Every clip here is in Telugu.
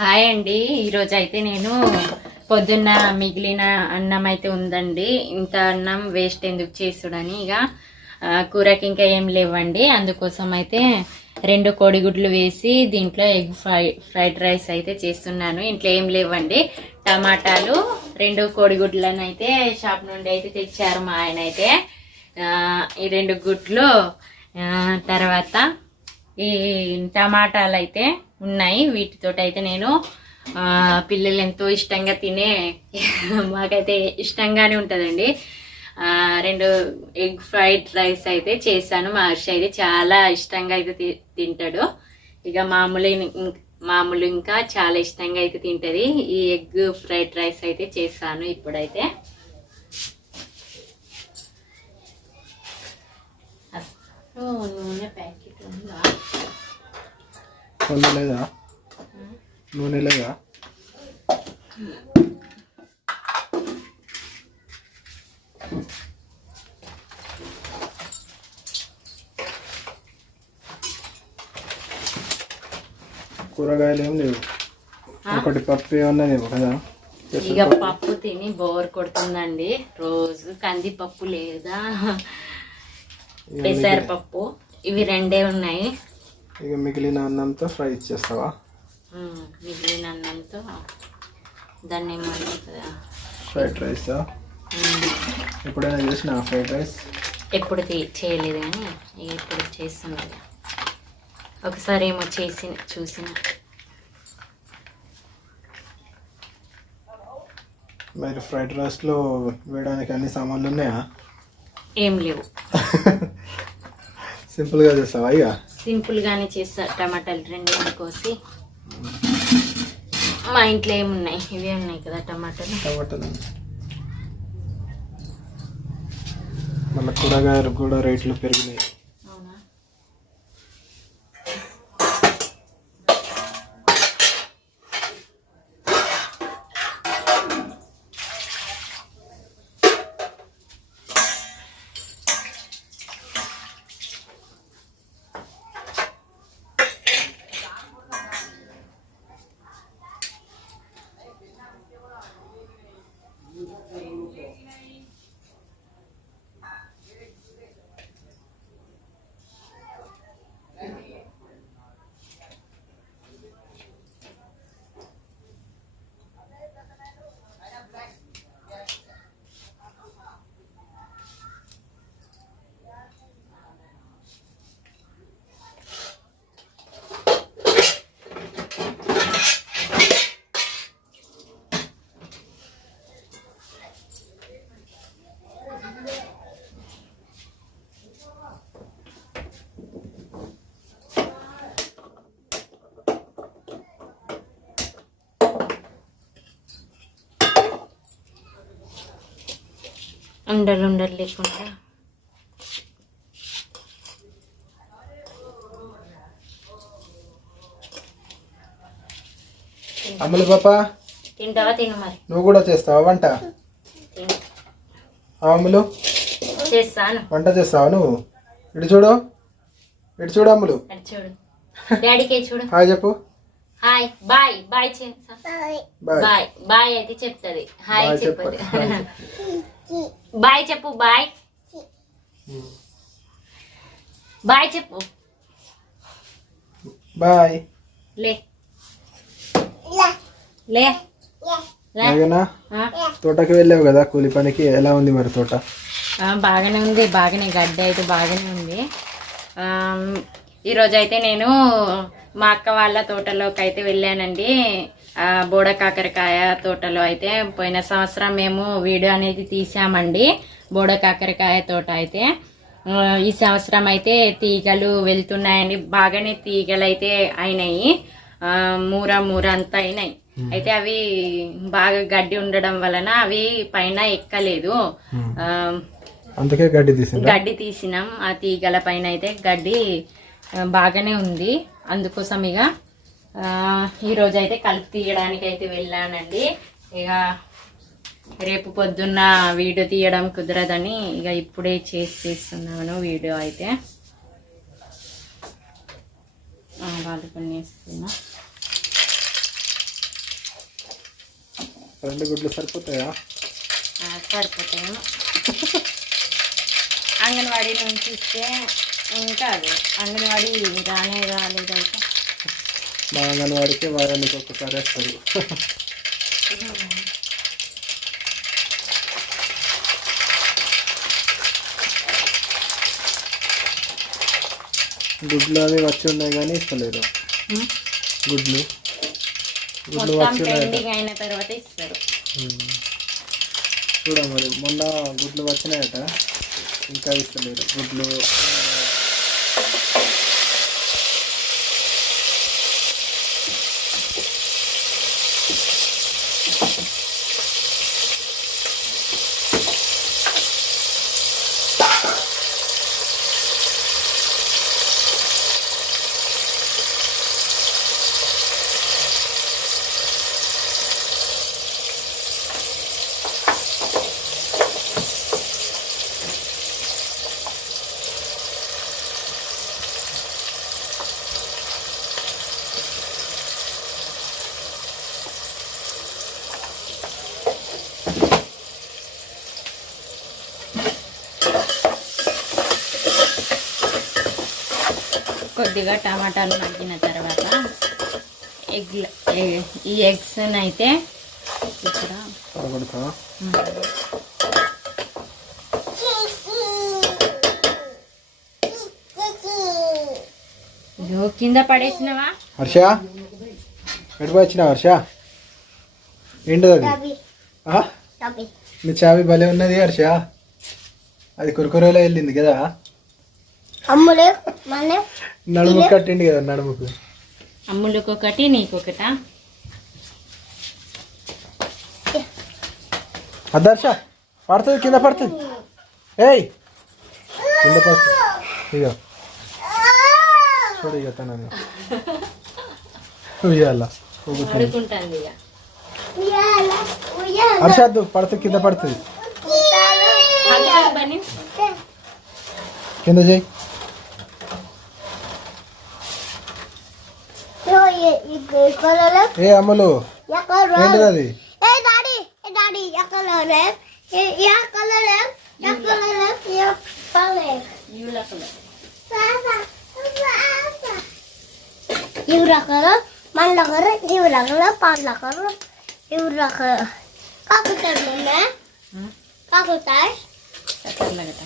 హాయ్ అండి. ఈరోజు అయితే నేను పొద్దున్న మిగిలిన అన్నం అయితే ఉందండి. ఇంత అన్నం వేస్ట్ ఎందుకు చేసుడని ఇక కూరకి ఇంకా ఏం లేవండి. అందుకోసం అయితే రెండు కోడిగుడ్లు వేసి దీంట్లో ఎగ్ ఫ్రై ఫ్రైడ్ రైస్ అయితే చేస్తున్నాను. ఇంట్లో ఏం లేవండి. టమాటాలు రెండు కోడిగుడ్లను అయితే షాప్ నుండి అయితే తెచ్చారు మా ఆయన అయితే ఈ రెండు గుడ్లు తర్వాత ఈ టమాటాలు అయితే ఉన్నాయి. వీటితో అయితే నేను పిల్లలు ఎంతో ఇష్టంగా తినే మాకైతే ఇష్టంగానే ఉంటుందండి. రెండు ఎగ్ ఫ్రైడ్ రైస్ అయితే చేశాను. మా హర్ష అయితే చాలా ఇష్టంగా అయితే తి- తింటాడు. ఇక మామూలు మామూలు ఇంకా చాలా ఇష్టంగా అయితే తింటుంది. ఈ ఎగ్ ఫ్రైడ్ రైస్ అయితే చేశాను ఇప్పుడైతే. నూనె ప్యాకెట్ ఉందా? నూనె లేదా? నూనె లేదా? కూరగాయలు ఏం లేవు. ఒకటి పప్పు ఏమన్నా లేవు కదా? ఇక పప్పు తిని బోర్ కొడుతుందండి. రోజు కందిపప్పు లేదా? పెసరపప్పు. ఇవి రెండే ఉన్నాయి. ఇక మిగిలిన అన్నంతో ఫ్రై ఇచ్చేస్తావా మిగిలిన అన్నంతో దాన్ని ఫ్రైడ్ రైస్? ఎప్పుడైనా చేసిన ఫ్రైడ్ రైస్? ఎప్పుడు చేయలేదు కానీ ఇక ఇప్పుడు చేస్తున్నది ఒకసారి ఏమో చేసి చూసిన. మరి ఫ్రైడ్ రైస్లో వేయడానికి అన్ని సామాన్లు ఉన్నాయా? ఏం లేవు. సింపుల్గా చేస్తావా ఇక? సింపుల్ గానే చేస్తా. టమాటాలు రెండు కోసి. మా ఇంట్లో ఏమున్నాయి? ఇవే ఉన్నాయి కదా టమాటాలు. టమాటాలు. మళ్ళీ కూరగాయలు కూడా రేట్లు పెరిగినాయి. ఉండలు ఉండలు లేకుండా అమ్ములు పాప? తింటావా తిను మరి. నువ్వు కూడా చేస్తావా వంట? అమ్ములు చేస్తాను. వంట చేస్తావా నువ్వు? ఇటు చూడు. ఇటు చూడు అమ్ములు చూడు. డాడీకే చూడు. హాయ్ చెప్పు. హాయ్ బాయ్ బాయ్ చేస్తా బాయ్ బాయ్ అయితే చెప్తుంది. హాయ్. చెప్పదు. బాయ్ చెప్పు బాయ్. బాయ్ చెప్పు. బాయ్. లే? తోటకి వెళ్ళావు కదా కూలి పనికి? ఎలా ఉంది మరి తోట? ఆ, బాగానే ఉంది బాగానే. గడ్డ అయితే బాగానే ఉంది. ఆమ్, ఈరోజు అయితే నేను మా అక్క వాళ్ళ తోటలోకి అయితే వెళ్ళానండి. బోడ కాకరకాయ తోటలో అయితే పోయిన సంవత్సరం మేము వీడియో అనేది తీసామండి బోడ కాకరకాయ తోట అయితే. ఈ సంవత్సరం అయితే తీగలు వెళ్తున్నాయండి బాగానే తీగలు అయితే అయినాయి మూర మూర అంతా అయినాయి. అయితే అవి బాగా గడ్డి ఉండడం వలన అవి పైన ఎక్కలేదు. అందుకే గడ్డి గడ్డి తీసినాం. ఆ తీగల పైన అయితే గడ్డి బాగానే ఉంది. అందుకోసం ఇక ఈరోజు అయితే కలుపు తీయడానికి అయితే వెళ్ళానండి. ఇక రేపు పొద్దున్న వీడియో తీయడం కుదరదని ఇక ఇప్పుడే చేసి చేస్తున్నాను వీడియో అయితే. వాళ్ళు కొన్ని వేస్తున్నా. రెండు గుడ్లు సరిపోతాయా? ఆ, సరిపోతాయేమో. అంగన్వాడీ నుంచి ఇస్తే ఇంకా అది. అంగన్వాడీ రానే రాలేదైతే మా అంగన్వాడికి వారానికి ఒక్కసారి వేస్తారు. గుడ్లు అవి వచ్చి ఉన్నాయి కానీ ఇస్తలేరు. ఉమ్. గుడ్లు. గుడ్లు వచ్చి అయిన తర్వాత ఇస్తారు. చూడ మరి మొన్న గుడ్లు వచ్చినాయట ఇంకా ఇస్తలేరు. గుడ్లు కొద్దిగా టమాటాలు మగ్గిన తర్వాత ఎగ్ ఈ ఎగ్స్ అయితే ఇక్కడ కింద పడేసినవా? హర్ష? వచ్చిన హర్ష? ఏంటిది అది? మీ చావి భలే ఉన్నది హర్ష. అది కురుకురేలో వెళ్ళింది కదా? అమ్ములు మన నడుము కట్టిండి కదా నడుముకు? అమ్ములకి ఒకటి నీకొకటా. అది హర్ష పడుతుంది కింద పడుతుంది. ఏయ్! కింద పడుతుంది. ఇక చూడు ఇక తనని. ఉయ్యాల. పడుతుంది కింద పడుతుంది. కింద చేయి. ఏ అమ్ములు ఎక్కడ ఏంటిది అది ఏ డాడీ ఏ డాడీ ఎక్కడ ఏ కలర్ ఏ కలర్ ఏ కలర్ ఇవ్వలే కలర్. ఇవ్వరకర మళ్ళకర ఇవ్వరకర పాలకర ఇవ్వరకర కాకుతాయి మొన్న ఆ? కాకుతాయి చక్కర్లు గట.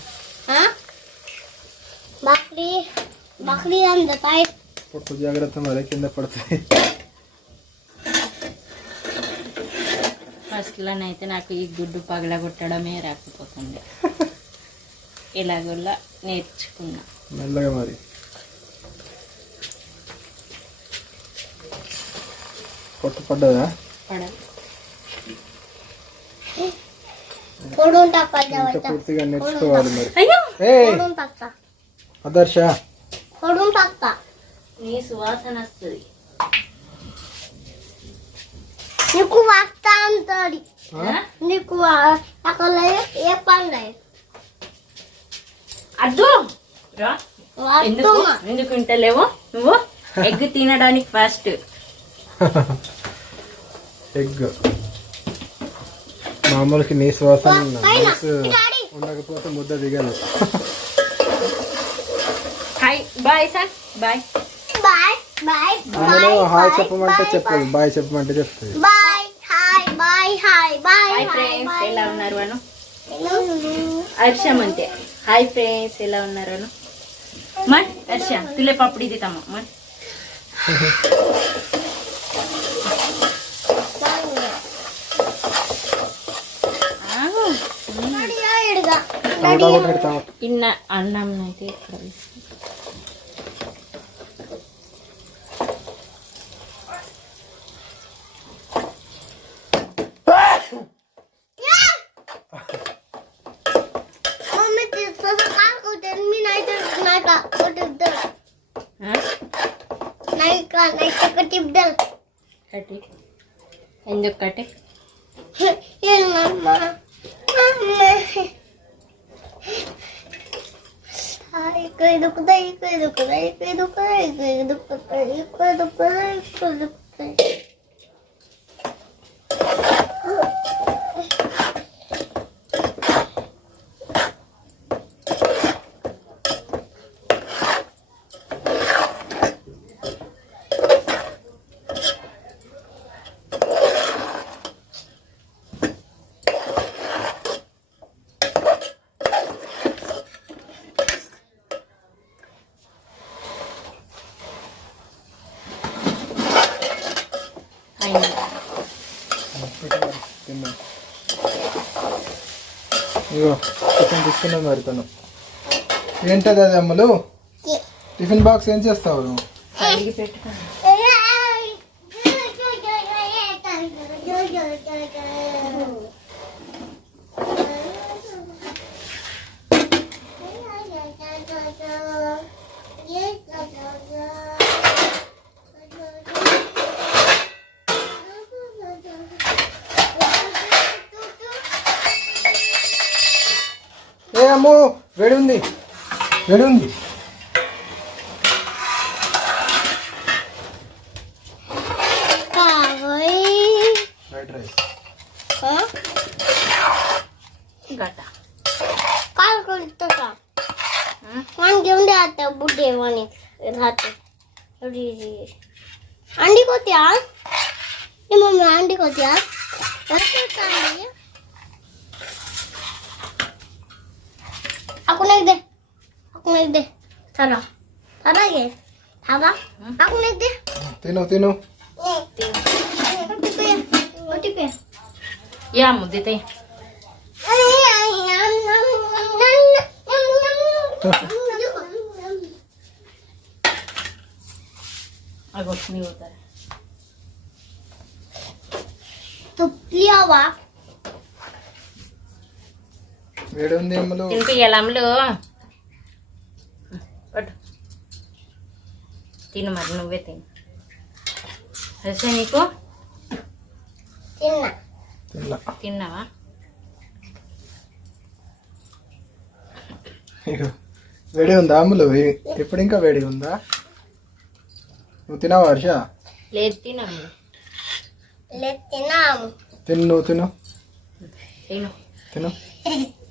బక్రీ బక్రీ అందుతాయి పొట్టు జాగ్రత్త మరి కింద పడుతుంది ఫస్ట్లోనైతే నాకు ఈ గుడ్డు పగలగొట్టడమే రాకపోతుంది ఇలాగొల్ల నేర్చుకున్నా. మెల్లగా మరి. పొట్టు పడ్డదా? పూర్తిగా నేర్చుకోవాలి మరి. అదర్శ నీ సువాసన వస్తుంది నీకు వస్తా అంటాడు నీకు అక్కడ ఏ పని అద్దు రా ఎందుకు ఇంటలేవు నువ్వు？ఎగ్ తినడానికి ఫస్ట్ ఎగ్ మామూలుకి నీ శ్వాసన. ఉండకపోతే ముద్ద దిగదు. Hi bye sir bye hi చెప్పమంటే చెప్పదు బాయ్ చెప్పమంటే చెప్తుంది. Bye hi bye hi bye hi friends ఎలా ఉన్నారు అను? హర్షం అంతే. హాయ్ ఫ్రెండ్స్ ఎలా ఉన్నారు అను? మన్ హర్ష తులే పప్పుడు ఇది తమ్మ మన్ ఇన్న అన్నం అయితే ఇక్కడ నాక కొట్టిద్దాం ఆ? నైట్ నైట్ కొట్టిద్దాం కట్టి ఎందుకు కట్టి ఏమమ్మా ఇక్కడ దుక్కుతాయి ఇక్కడ దుక్కుతాయి ఇక్కడ దుక్కుతాయి ఇక్కడ దుక్కుతాయి ఇక్కడ దుక్కుతాయి ఇగో టిఫిన్ తీసుకున్నాం మరి తను. ఏంటది అది అమ్మలు? టిఫిన్ బాక్స్ ఏం చేస్తావు నువ్వు? అమ్ము వేడి ఉంది. వేడి ఉంది. Ako nagde. Ako nagde. Tara. Tara ye. Tara. Ako nagde. Tino, tino. Tino. Ya, mo dito. अगर नहीं होता है तो लिया आप ఉంది అమ్మలు తిను మరి నువ్వే తిను. రసే నీకు? తిన్నా. తిన్నా తిన్నావా? వేడి ఉందా అమ్ములు? ఇప్పుడు ఇంకా వేడి ఉందా? నువ్వు తినావా హర్ష? లేదు లేదు తిన్నాము. తిను నువ్వు తిను. తిను. తిను.